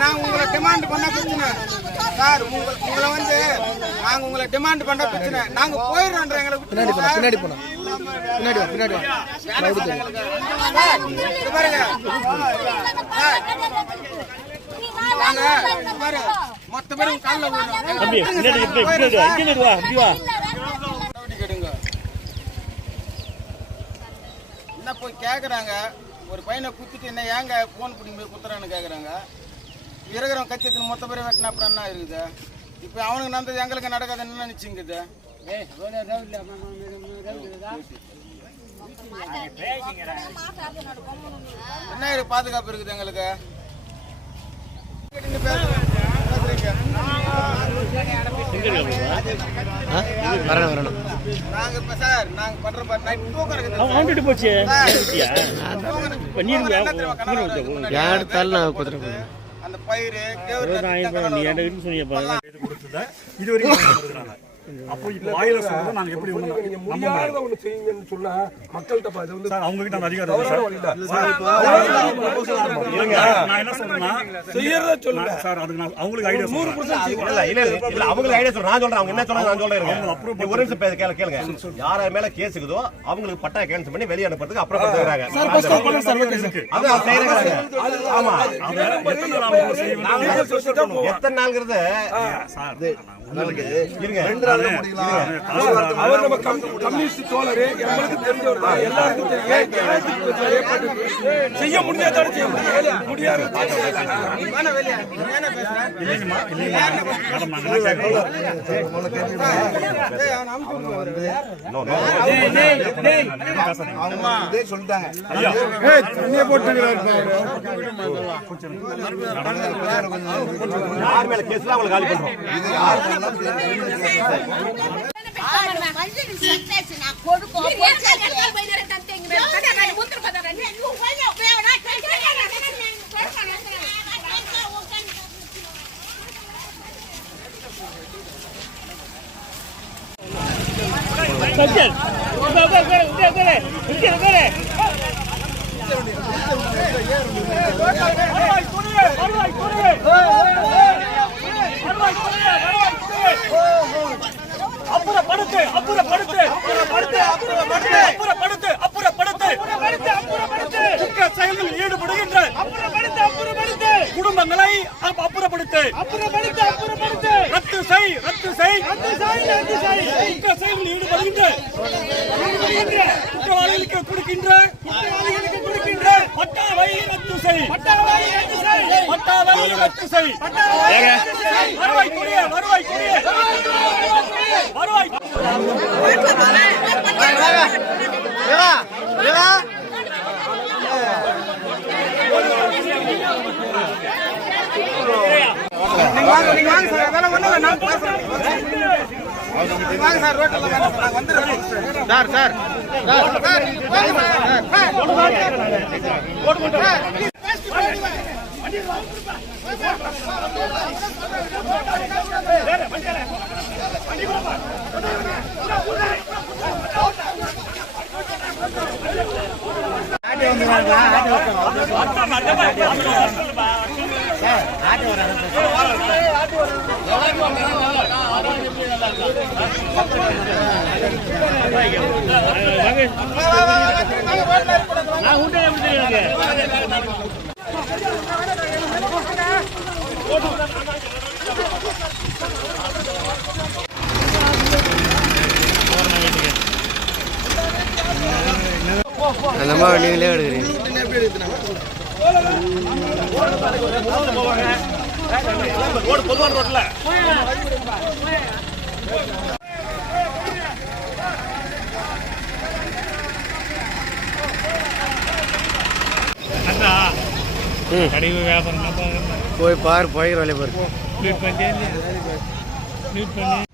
நாங்க உங்களை டிமாண்ட் பண்ண பிரச்சனை. சார் உங்களை உங்களை வந்து நாங்க உங்களை டிமாண்ட் பண்ண பிரச்சனை. நாங்க போயிடுறோம் எங்களை பின்னாடி போனா பின்னாடி போனா பின்னாடி பின்னாடி பாருங்க. பாருங்க. மொத்த பேரும் காலில் தம்பி பின்னாடி இப்படி பின்னாடி வா இங்கே வா இப்படி வா. கேடுங்க என்ன போய் கேக்குறாங்க? ஒரு பையனை குத்திட்டு என்ன ஏங்க போன் பிடிங்க போய் குத்துறான்னு கேக்குறாங்க. இருக்கிறவன் கட்சியத்தின் மொத்த பேரும் வெட்டினா அப்புறம் என்ன இருக்குது இப்போ அவனுக்கு நடந்தது எங்களுக்கு நடக்காது என்ன நினைச்சுங்குது? என்ன பாதுகாப்பு இருக்குது எங்களுக்கு? வரணும் வரணும் வந்துட்டு போச்சு. என்ன. யார் நான் குதிரை அந்த கனவு நீ சொன்னியப்பா. கொடுத்தத? இது வரைக்கும் அப்போ இப்போ வாயில சொல்றதை நாங்க எப்படி ஒண்ணு நீங்க முடியாத ஒண்ணு செய்யுங்கன்னு சொன்னா மக்கள்கிட்ட பா- இது வந்து சார் அவங்க கிட்ட அந்த அதிகாரம் இல்லை தவறான சார். வழி இல்ல. இல்லைங்க நான் என்ன சொல்றேன்னா செய்யறத சொல்லுங்க. நான் சார் அதுக்கு நான் அவங்களுக்கு ஐடியா நூறு சொல்றேன். பர்சன்ட் செய்யுங்க. இல்ல இல்ல இல்ல, இல்ல அவங்களுக்கு ஐடியா சொல்றேன். நான் சொல்றேன் அவங்க என்ன சொல்றாங்க நான் சொல்றேன் அவங்க approve இருங்க. ஒரு நிமிஷம் கேளு கேளுங்க. யார் யார் மேல கேஸ் இருக்குதோ அவங்களுக்கு பட்டா கேன்சல் பண்ணி வெளிய அனுப்புறதுக்கு அப்புறம் பண்ணுறாங்க ஆமா. எத்தனை நாள்ங்கிறது சார் இருங்க. அவர் நம்ம கம்- கம்யூனிஸ்ட் தோழரு எங்களுக்கு தெரிஞ்சவர் தான். எல்லாருக்கும் தெரியும். செய்ய முடியாது. வேணா வெளிய. நீ வேணா பேசுற. இல்லைங்கம்மா இல்லைங்கம்மா மேடம் நாங்க என்ன கேட்கறோம் ஏய், அவனை அமுக்கி விடு அவரு. No, no. ஐயா யார் மேல கேஸ்ல அவங்களை காலி பண்றோம் சஞ்சல் உட்காரு, உட்காரு, உட்காரு, உட்காரு. உட்காரு, உட்காரு. அப்புறப்படுத்து அப்புறப்படுத்து அப்புறப்படுத்து அப்புறப்படுத்து அப்புறப்படுத்து அப்புறப்படுத்து அப்புறப்படுத்து குற்ற செயல்களில் ஈடுபடுகின்ற அப்புறப்படுத்து அப்புறப்படுத்து குடும்பங்களை அப்- அப்புறப்படுத்து அப்புறப்படுத்து அப்புறப்படுத்து. ரத்து செய் ரத்து செய். ரத்து செய் ரத்து செய். குற்ற செயல்களில் ஈடுபடுகின்ற. குற்றவாளிகளுக்கு கொடுக்கின்ற. குற்றவாளிகளுக்கு கொடுக்கின்ற. பட்டாவை ரத்து செய். பட்டாவை ரத்து செய். பட்டாவை ரத்து செய். வருவாய் கூடிய வாங்க, நீங்க வாங்க சார். அதெல்லாம் நான் பேசுறேன். நீங்க வாங்க சார், ரோட்ல சார் சார் சார், சார். அந்த மாதிரி நீங்களே எடுக்கிறீங்க. ரோடு பொதுவான ரோட்ல அண்ணா வியாபாரம் போய் பாரு பயிர் வேலை பாரு பண்ணி